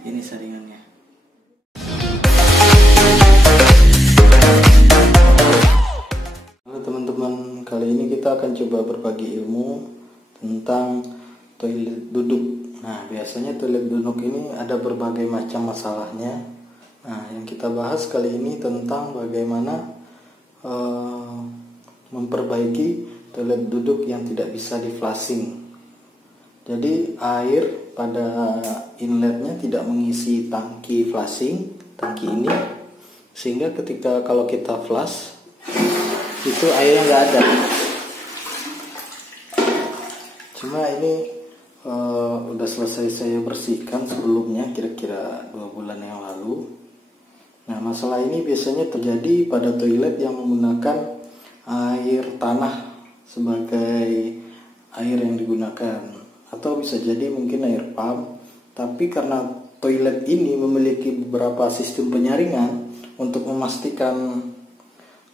Ini saringannya. Halo teman-teman, kali ini kita akan coba berbagi ilmu tentang toilet duduk. Nah, biasanya toilet duduk ini ada berbagai macam masalahnya. Nah, yang kita bahas kali ini tentang bagaimana memperbaiki toilet duduk yang tidak bisa di flushing. Jadi air pada inletnya tidak mengisi tangki flushing, tangki ini, sehingga ketika kalau kita flush itu airnya nggak ada. Cuma ini udah selesai saya bersihkan sebelumnya, kira-kira 2 bulan yang lalu. Nah, masalah ini biasanya terjadi pada toilet yang menggunakan air tanah sebagai air yang digunakan, atau bisa jadi mungkin air pump. Tapi karena toilet ini memiliki beberapa sistem penyaringan untuk memastikan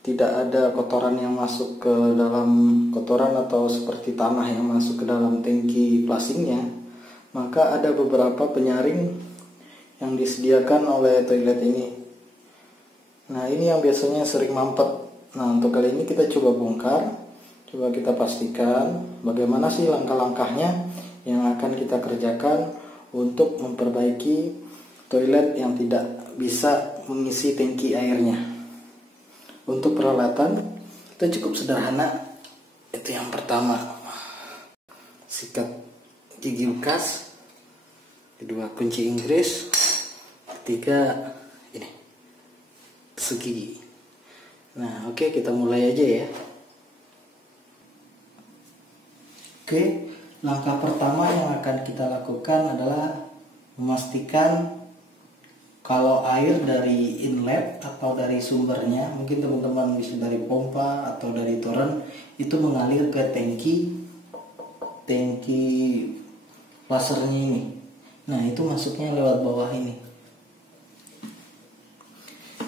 tidak ada kotoran yang masuk ke dalam kotoran atau seperti tanah yang masuk ke dalam tangki flushingnya, maka ada beberapa penyaring yang disediakan oleh toilet ini. Nah, ini yang biasanya sering mampet. Nah, untuk kali ini kita coba bongkar, coba kita pastikan bagaimana sih langkah-langkahnya yang akan kita kerjakan untuk memperbaiki toilet yang tidak bisa mengisi tangki airnya. Untuk peralatan itu cukup sederhana. Itu yang pertama, sikat gigi bekas, kedua kunci Inggris, ketiga ini segi. Nah, oke, kita mulai aja ya. Oke, langkah pertama yang akan kita lakukan adalah memastikan kalau air dari inlet atau dari sumbernya, mungkin teman-teman bisa dari pompa atau dari toren, itu mengalir ke tangki flushernya ini. Nah, itu masuknya lewat bawah ini.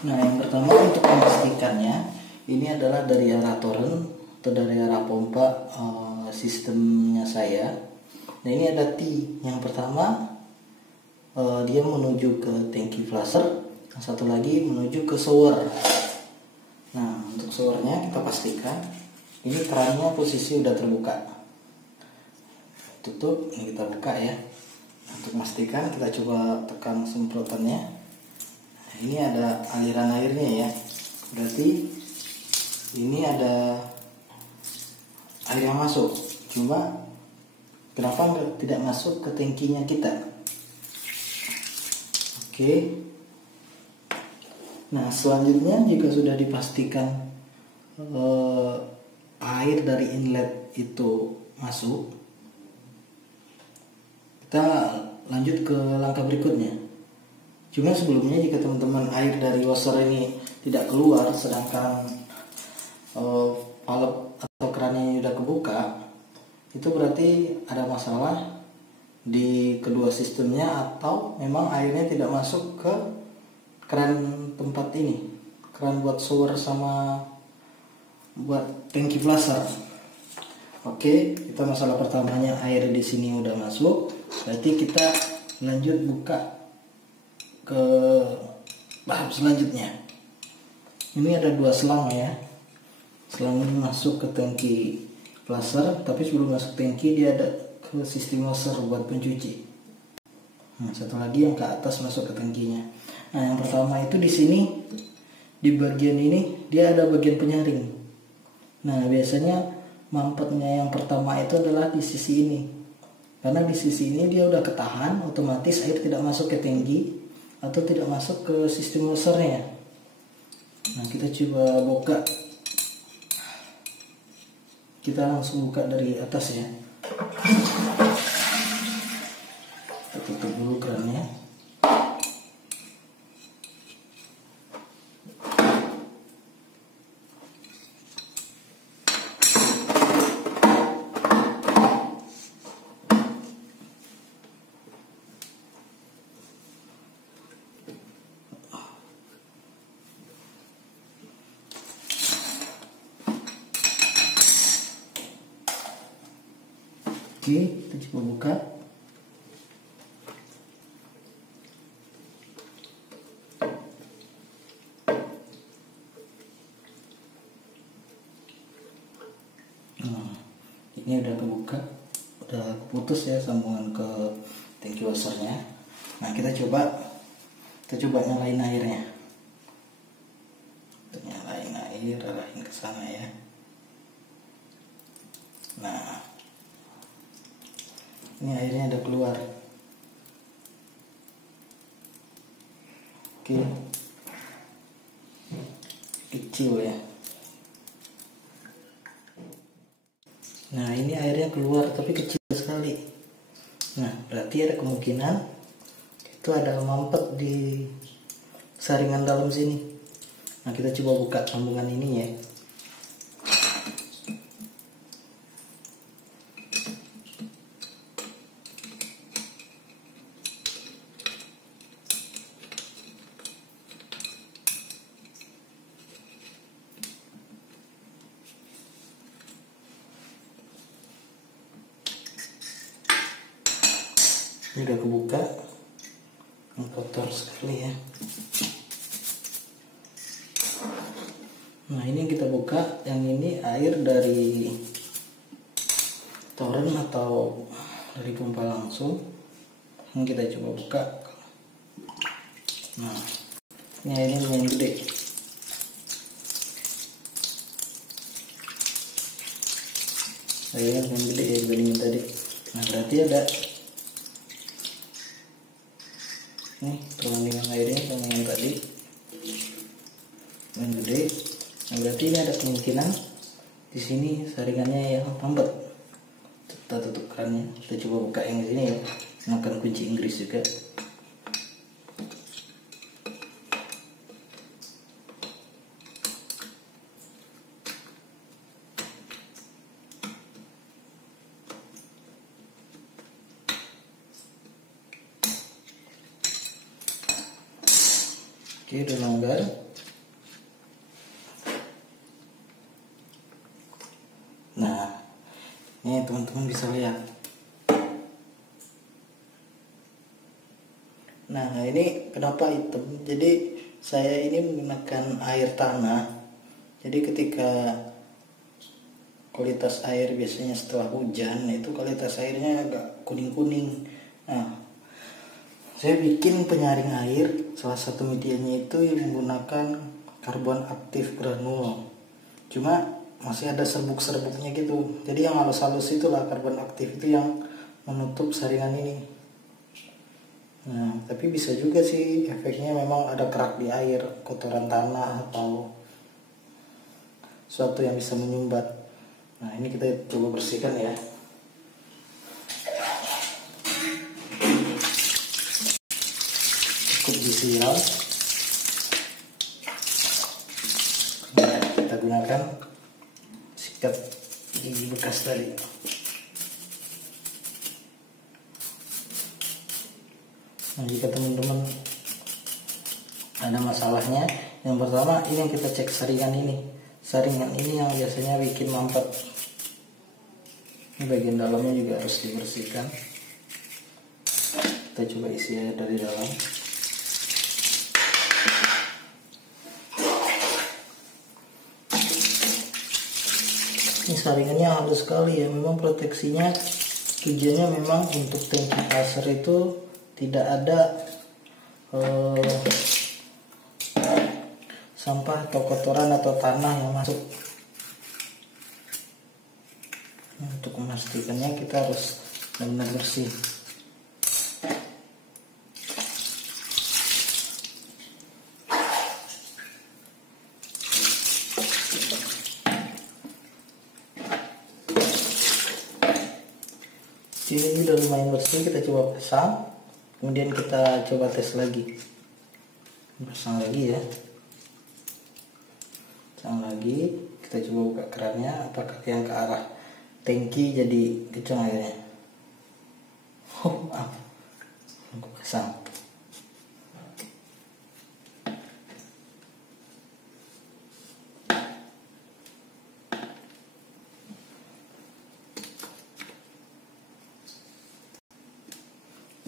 Nah, yang pertama untuk memastikannya, ini adalah dari arah toren atau dari arah pompa sistemnya saya. Nah, ini ada T. Yang pertama dia menuju ke tangki flusher, yang satu lagi menuju ke shower. Nah, untuk showernya kita pastikan ini kerannya posisi udah terbuka. Tutup, ini kita buka ya. Untuk memastikan kita coba tekan semprotannya. Nah, ini ada aliran airnya ya. Berarti ini ada air yang masuk. Cuma kenapa tidak masuk ke tangkinya kita? Oke. Nah, selanjutnya jika sudah dipastikan air dari inlet itu masuk, kita lanjut ke langkah berikutnya. Cuma sebelumnya, jika teman-teman air dari washer ini tidak keluar sedangkan valve atau kerannya sudah kebuka, itu berarti ada masalah di kedua sistemnya, atau memang airnya tidak masuk ke keran tempat ini, keran buat shower sama buat tangki flusher. Oke, kita masalah pertamanya air di sini udah masuk, berarti kita lanjut buka ke tahap selanjutnya. Ini ada 2 selang ya. Selang ini masuk ke tangki flusher, tapi sebelum masuk tangki dia ada ke sistem washer buat pencuci. Nah, satu lagi yang ke atas masuk ke tangkinya. Nah, yang pertama itu di sini, di bagian ini dia ada bagian penyaring. Nah, biasanya mampetnya yang pertama itu adalah di sisi ini, karena di sisi ini dia udah ketahan, otomatis air tidak masuk ke tangki atau tidak masuk ke sistem washernya. Nah, kita coba buka. Kita langsung buka dari atas ya. Kita tutup dulu kerannya. Oke, kita coba buka. Ini udah kebuka, udah keputus ya sambungan ke tangki washernya. Nah kita coba nyalain airnya. Kita nyalain air, arahin ke sana ya. Nah ini airnya udah keluar. Oke, kecil ya. Nah ini airnya keluar tapi kecil sekali. Nah berarti ada kemungkinan itu ada mampet di saringan dalam sini. Nah kita coba buka sambungan ini ya. Ini udah kebuka, kotor sekali ya. Nah ini yang kita buka, yang ini air dari toren atau dari pompa langsung. Ini kita coba buka. Nah ini airnya lumayan gede. Airnya lumayan gede ya dibandingin tadi. Nah berarti ada nih perbandingan airnya sama yang tadi yang gede. Nah berarti ini ada kemungkinan di sini saringannya yang mampet. Kita tutup kerannya, kita coba buka yang sini ya, menggunakan kunci Inggris juga. Oke, udah longgar. Nah, ini teman-teman bisa lihat. Nah, ini kenapa hitam? Jadi saya ini menggunakan air tanah. Jadi ketika kualitas air biasanya setelah hujan itu kualitas airnya agak kuning-kuning. Nah, saya bikin penyaring air, salah satu medianya itu yang menggunakan karbon aktif granul. Cuma masih ada serbuk-serbuknya gitu. Jadi yang halus-halus itulah karbon aktif itu yang menutup saringan ini. Nah, tapi bisa juga sih efeknya memang ada kerak di air, kotoran tanah atau suatu yang bisa menyumbat. Nah, ini kita coba bersihkan ya. Disiram. Nah, kita gunakan sikat gigi bekas tadi. Nah, jika teman-teman ada masalahnya, yang pertama ini yang kita cek saringan ini. Saringan ini yang biasanya bikin mampet. Ini bagian dalamnya juga harus dibersihkan. Kita coba isi air dari dalam. Ini saringannya halus sekali ya, memang proteksinya tujuannya memang untuk tangki washer itu tidak ada sampah atau kotoran atau tanah yang masuk. Untuk memastikannya kita harus benar-benar bersih. Ini udah lumayan bersih, kita coba pasang, kemudian kita coba tes lagi. Pasang lagi ya, pasang lagi, kita coba buka kerannya, apakah yang ke arah tangki jadi kencang airnya. Oh maaf, aku pasang.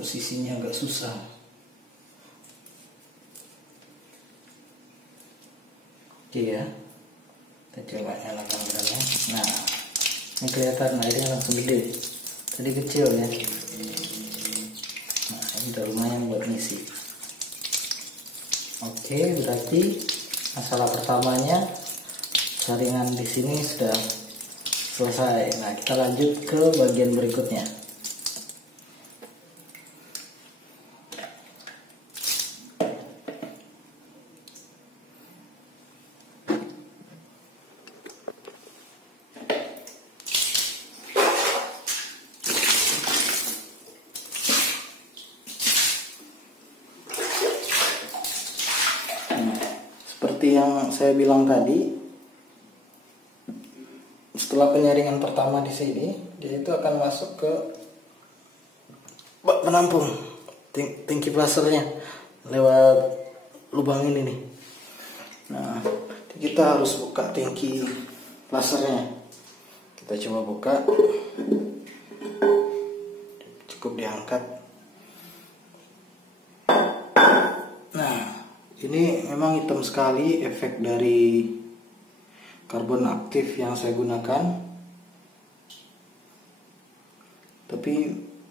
Posisinya agak susah. Oke ya, kita coba nyalakan kerannya. Nah Ini kelihatan airnya langsung gede, tadi kecil ya. Nah ini udah lumayan buat ngisi. Oke, berarti masalah pertamanya saringan di sini sudah selesai. Nah kita lanjut ke bagian berikutnya. Seperti yang saya bilang tadi, setelah penyaringan pertama di sini, dia itu akan masuk ke bak penampung tangki plasternya lewat lubang ini nih. Nah, kita harus buka tangki plasternya. Kita coba buka, cukup diangkat. Nah, ini memang hitam sekali efek dari karbon aktif yang saya gunakan. Tapi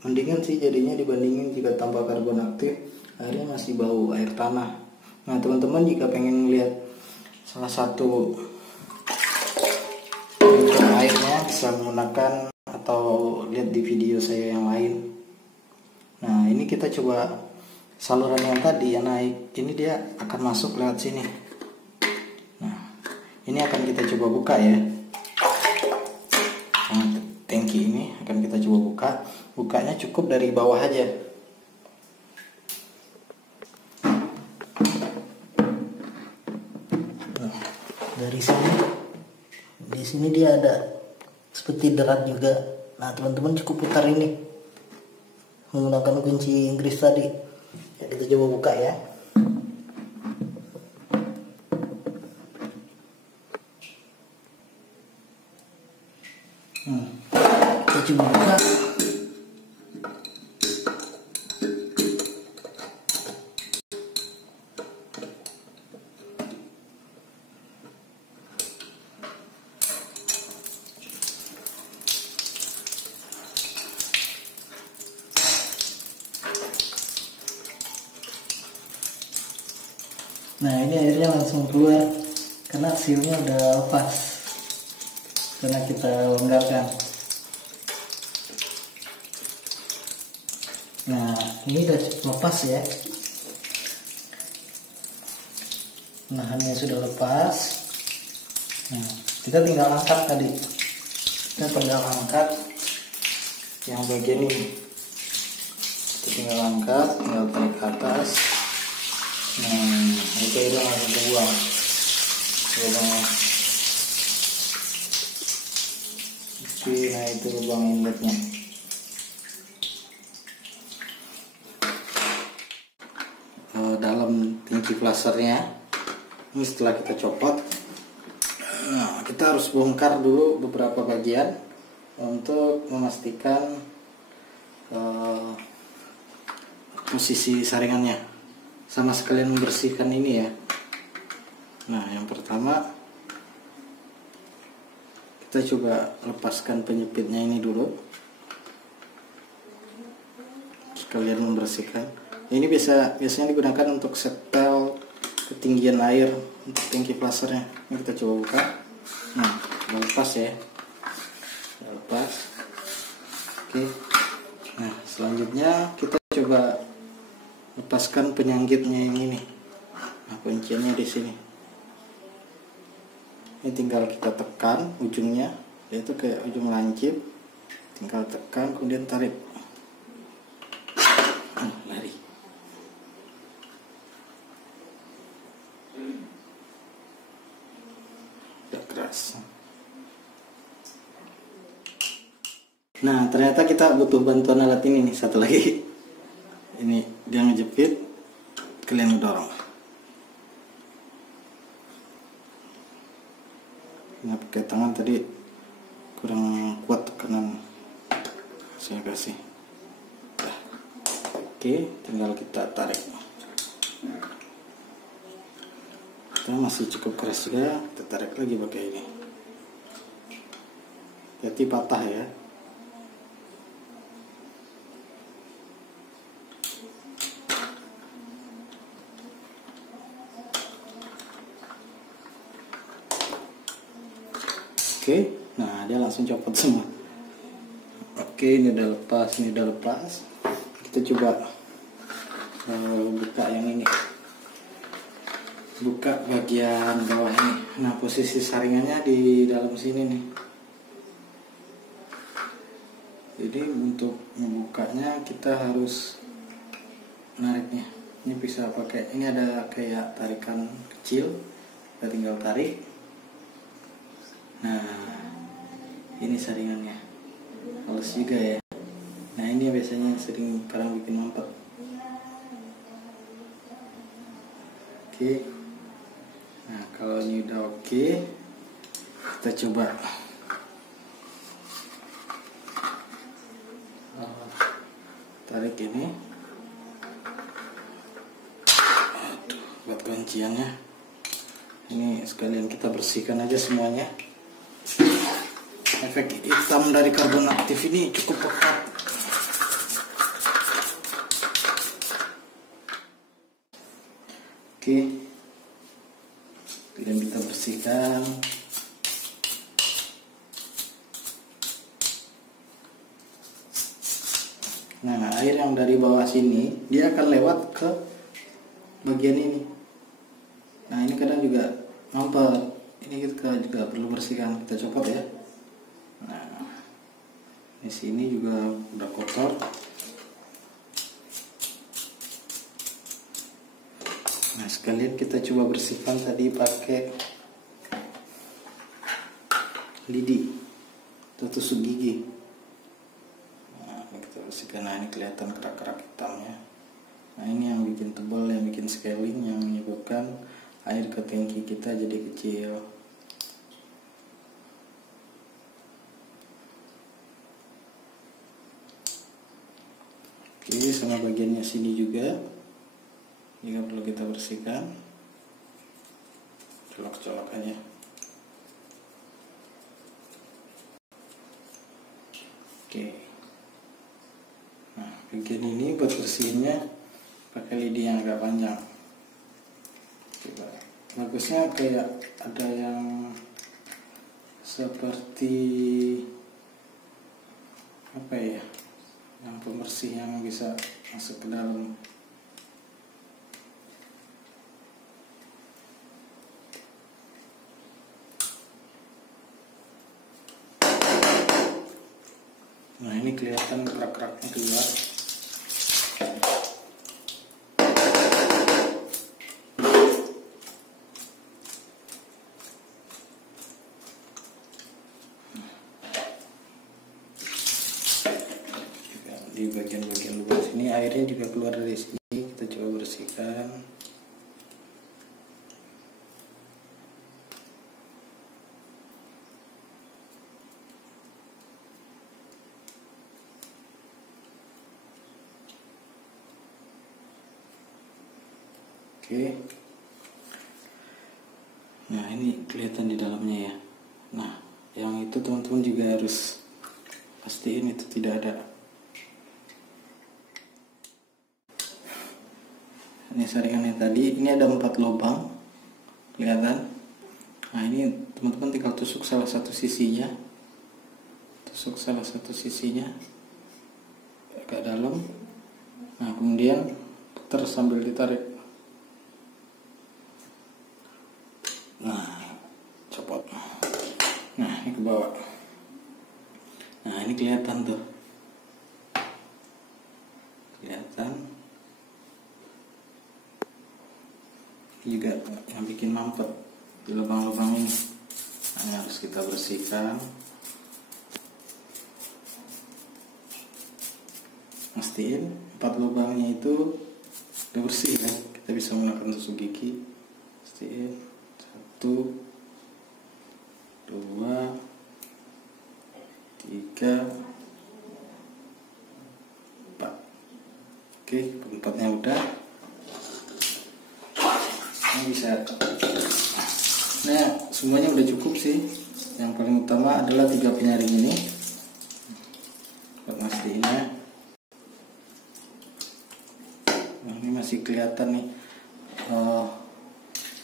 mendingan sih jadinya dibandingin jika tanpa karbon aktif. Airnya masih bau air tanah. Nah teman-teman jika pengen lihat salah satu airnya bisa menggunakan atau lihat di video saya yang lain. Nah ini kita coba saluran yang tadi yang naik, ini dia akan masuk lewat sini. Nah, ini akan kita coba buka ya. Nah, tangki ini akan kita coba buka. Bukanya cukup dari bawah aja. Nah, dari sini, di sini dia ada seperti derat juga. Nah, teman-teman cukup putar ini menggunakan kunci Inggris tadi. Ya, kita coba buka ya. Kita coba buka. Nah ini airnya langsung keluar karena sealnya udah lepas karena kita longgarkan. Nah ini udah lepas ya, nahannya sudah lepas. Nah kita tinggal angkat tadi, kita tinggal angkat yang bagian ini, kita tinggal angkat, tinggal tarik ke atas. Nah, itu airnya langsung kebuang. Lubangnya. Oke, nah itu lubang inletnya. Dalam tangki plasternya, ini setelah kita copot, nah kita harus bongkar dulu beberapa bagian untuk memastikan posisi saringannya. Sama sekalian membersihkan ini ya. Nah yang pertama kita coba lepaskan penyepitnya ini dulu, sekalian membersihkan. Ini biasanya digunakan untuk setel ketinggian air untuk tangki plasternya. Ini kita coba buka. Nah udah lepas ya, udah lepas. Oke. Nah selanjutnya kita coba lepaskan penyanggitnya yang ini. Nah kuncinya di sini. Ini tinggal kita tekan ujungnya, yaitu kayak ujung lancip. Tinggal tekan kemudian tarik. Lari. Udah keras. Nah ternyata kita butuh bantuan alat ini nih, satu lagi. Ini dia ngejepit, kalian ngedorong. Nah pakai tangan tadi kurang kuat tekanan, saya kasih. Nah, oke, tinggal kita tarik. Kita masih cukup keras juga, kita tarik lagi pakai ini. Jadi patah ya. Oke, nah dia langsung copot semua. Oke, ini udah lepas, ini udah lepas. Kita coba buka yang ini. Buka bagian bawah ini. Nah, posisi saringannya di dalam sini nih. Jadi untuk membukanya kita harus nariknya. Ini bisa pakai, ini ada kayak tarikan kecil, kita tinggal tarik. Nah, ini saringannya, halus juga ya. Nah, ini biasanya sering kadang bikin mampet. Oke. Nah, kalau ini udah oke, kita coba tarik ini. Aduh, buat kunciannya. Ini sekalian kita bersihkan aja semuanya. Efek hitam dari karbon aktif ini cukup pekat. Oke, kemudian kita bersihkan. Nah, air yang dari bawah sini dia akan lewat ke bagian ini. Nah, ini kadang juga mampet. Ini kita juga perlu bersihkan. Kita copot ya. Nah, di sini juga udah kotor. Nah, sekalian kita coba bersihkan tadi pakai lidi atau tusuk gigi. Nah, ini kita bersihkan. Nah, ini kelihatan kerak-kerak hitamnya. Nah, ini yang bikin tebal, yang bikin scaling, yang menyebabkan air ke tangki kita jadi kecil. Oke, sama bagiannya sini juga perlu kita bersihkan. Colok-colok aja. Oke. Nah, bagian ini buat bersihinnya pakai lidi yang agak panjang. Coba. Bagusnya kayak ada yang seperti apa ya? Yang pembersih yang bisa masuk ke dalam. Nah, ini kelihatan kerak-keraknya keluar. Di bagian-bagian luar sini airnya juga keluar dari sini. Kita coba bersihkan. Oke. Nah, ini kelihatan di dalamnya ya. Nah, yang itu teman-teman juga harus pastiin itu tidak ada. Ini saringannya tadi, ini ada 4 lubang, kelihatan. Nah, ini teman-teman tinggal tusuk salah satu sisinya, agak dalam. Nah, kemudian putar sambil ditarik. Nah, copot. Nah, ini ke bawah. Nah, ini kelihatan tuh, kelihatan. Juga yang bikin mampet di lubang-lubang ini. Nah, ini harus kita bersihkan. Pastiin 4 lubangnya itu udah bersih kan. Kita bisa menggunakan tusuk gigi. Pastiin 1, 2, 3, 4. Oke, 4-nya udah. Bisa. Nah, semuanya udah cukup sih. yang paling utama adalah 3 penyaring ini buat mastiinnya. Nah, ini masih kelihatan nih,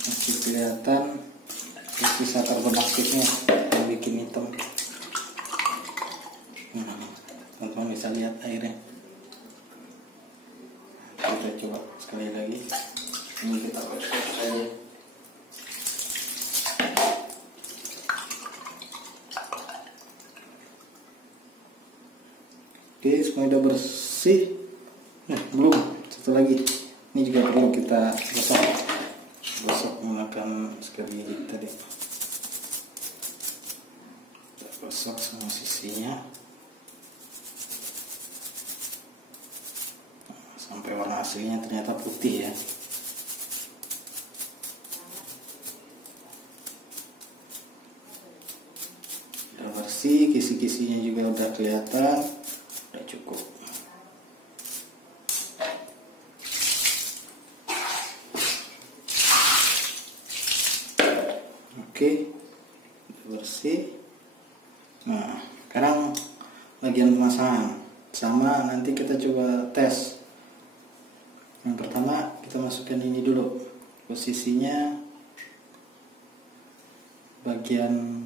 masih kelihatan sisa karbon aktifnya yang bikin hitam. Nah, teman-teman bisa lihat airnya. Kita coba sekali lagi. Ini kita cek aja. Oke, semua udah bersih. Nah, belum. Satu lagi. Ini juga perlu kita gosok menggunakan sikat gigi tadi. Kita gosok semua sisinya. Sampai warna aslinya ternyata putih ya. Udah bersih, kisi-kisinya juga udah kelihatan, udah cukup. Oke, udah bersih. Nah, sekarang bagian pemasangan. Sama nanti kita coba tes. Yang pertama kita masukkan ini dulu, posisinya bagian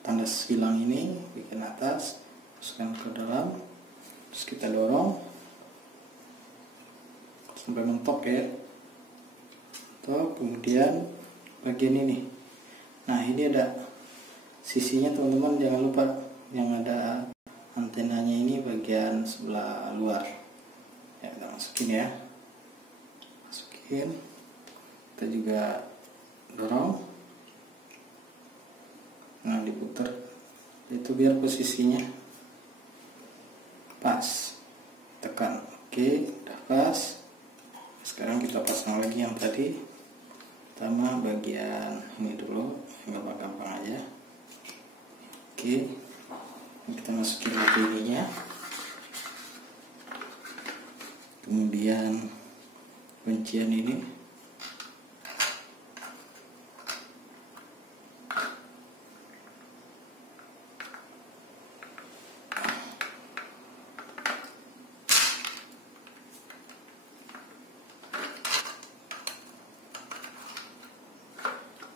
tanda silang ini bikin atas, masukkan ke dalam, terus kita dorong sampai mentok ya. Atau kemudian bagian ini, nah ini ada sisinya teman-teman, jangan lupa yang ada antenanya ini bagian sebelah luar ya, kita masukin ya. Kita juga dorong, nah diputar itu biar posisinya pas, tekan. Oke, udah pas. Sekarang kita pasang lagi yang tadi. Pertama bagian ini dulu, gampang-gampang aja. Oke, kita masukin lagi ininya, kemudian kuncian ini.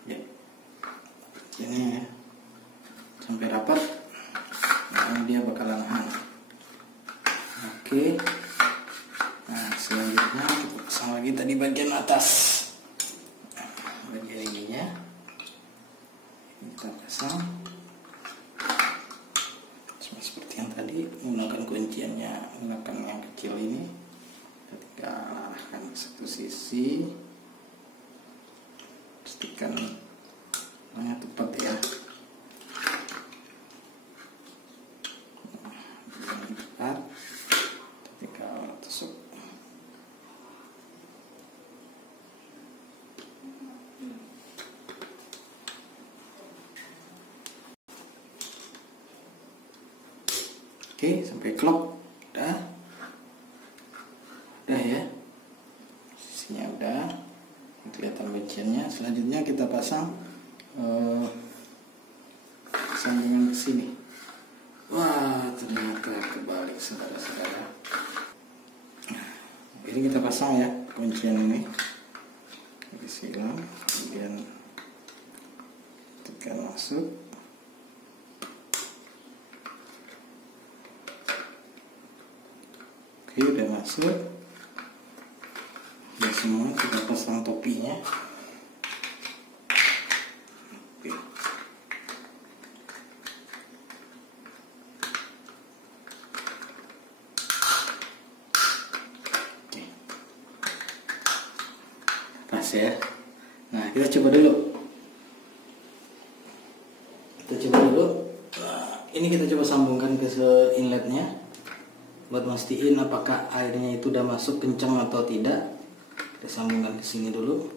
Ya. Ini ya. Sampai rapat. Nah, dia bakalan hang. Oke. Nah, selanjutnya kita pasang lagi tadi bagian atas, bagian ininya ini kita pasang sama seperti yang tadi, menggunakan kunciannya, menggunakan yang kecil ini. Kita tinggal arahkan ke satu sisi, pastikan tepat ya. Tepat, tinggal tusuk. Oke, sampai klop. Udah ya, sisinya udah kelihatan bagiannya. Selanjutnya kita pasang sambungan ke sini. Wah, ternyata kebalik saudara-saudara. Ini kita pasang ya kuncian ini di silang, kemudian tekan masuk. Oke, udah masuk. Udah semua, kita pasang topinya. Oke. Oke. Pas ya. Nah, kita coba dulu. Nah, ini kita coba sambungkan ke inletnya buat mastiin apakah airnya itu udah masuk kencang atau tidak. Kita sambungkan ke sini dulu.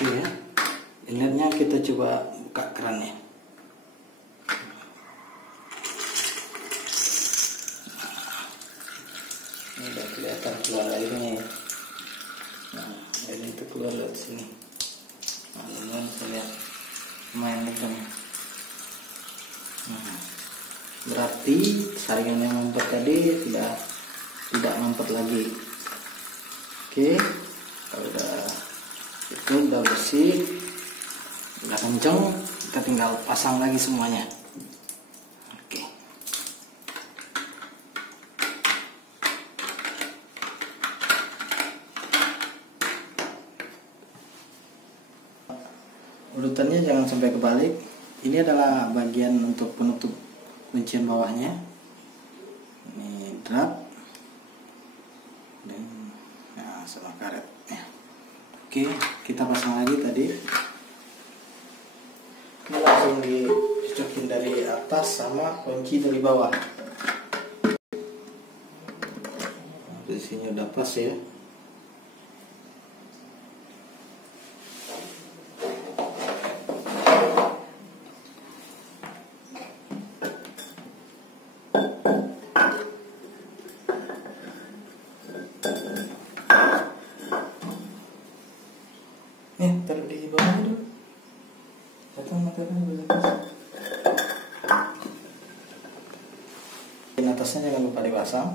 Ya, inletnya kita coba buka kerannya. keluar airnya ya. Nah ini itu keluar dari sini. Nah lumayan saya lihat lumayan lebar. Nah, berarti saringan yang mampet tadi tidak mampet lagi. Oke, kalau udah bersih, udah kenceng, kita tinggal pasang lagi semuanya. Oke. Urutannya jangan sampai kebalik. Ini adalah bagian untuk penutup kuncian bawahnya. Ini drap dan ya, sama karetnya. Oke, kita pasang lagi tadi. Ini langsung dicocokin dari atas sama kunci dari bawah. Posisinya udah pas ya. Taruh di bawah dulu. Atasnya jangan lupa dipasang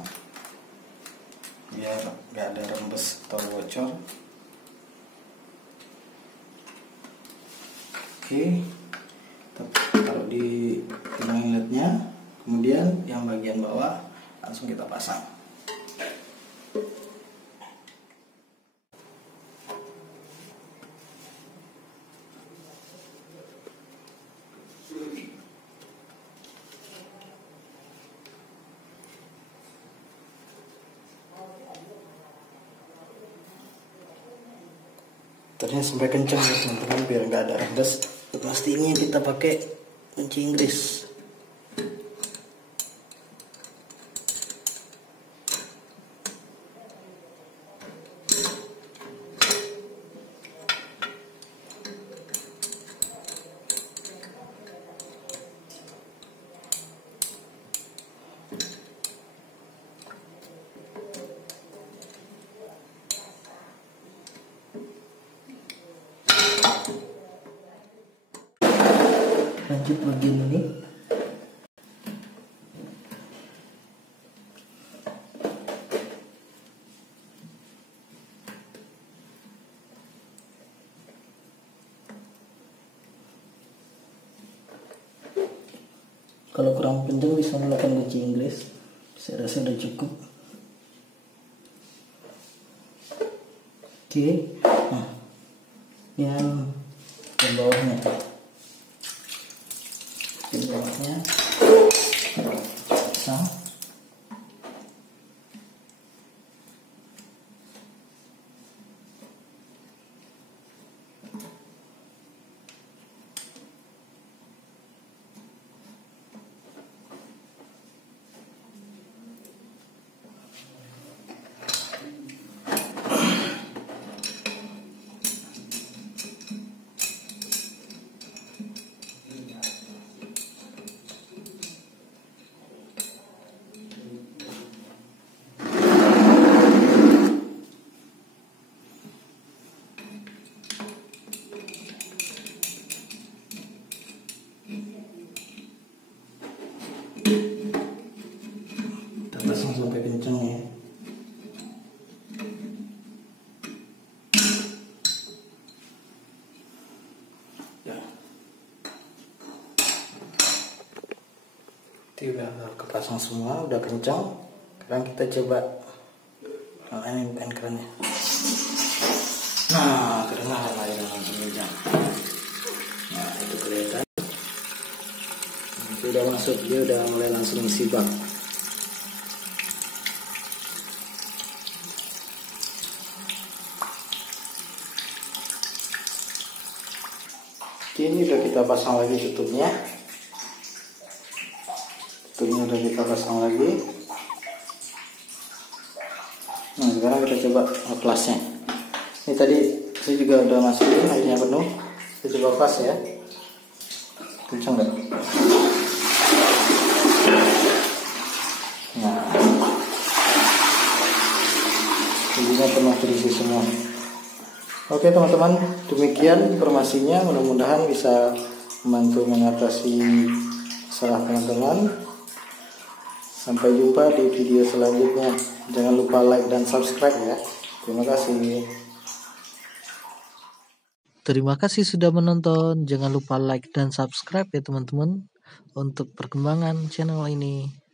biar nggak ada rembes atau bocor. Oke, taruh di pinang inletnya, kemudian yang bagian bawah langsung kita pasang. Ternyata sampai kencang ya teman-teman biar nggak ada rembes. Pastinya kita pakai kunci Inggris. Lanjut bagian ini. Kalau kurang kencang bisa menggunakan kunci Inggris. Saya rasa sudah cukup. Oke. Nah, yang bawahnya. Bawahnya pasang. Kita pasang sampai kencang ya. Itu udah kepasang semua, udah kencang. Sekarang kita coba nyalain bukan kerannya. Nah, karena air langsung kencang. Nah, itu kelihatan. Itu udah masuk, dia udah mulai langsung isi bak. Oke, ini udah kita pasang lagi tutupnya. Tutupnya udah kita pasang lagi. Nah, sekarang kita coba ngeplasnya. Ini tadi saya juga udah masukin airnya penuh. Kita coba pas ya. Kencang nggak? Nah, terisi semua. Oke teman-teman, demikian informasinya, mudah-mudahan bisa membantu mengatasi masalah teman-teman. Sampai jumpa di video selanjutnya. Jangan lupa like dan subscribe ya. Terima kasih. Terima kasih sudah menonton. Jangan lupa like dan subscribe ya teman-teman untuk perkembangan channel ini.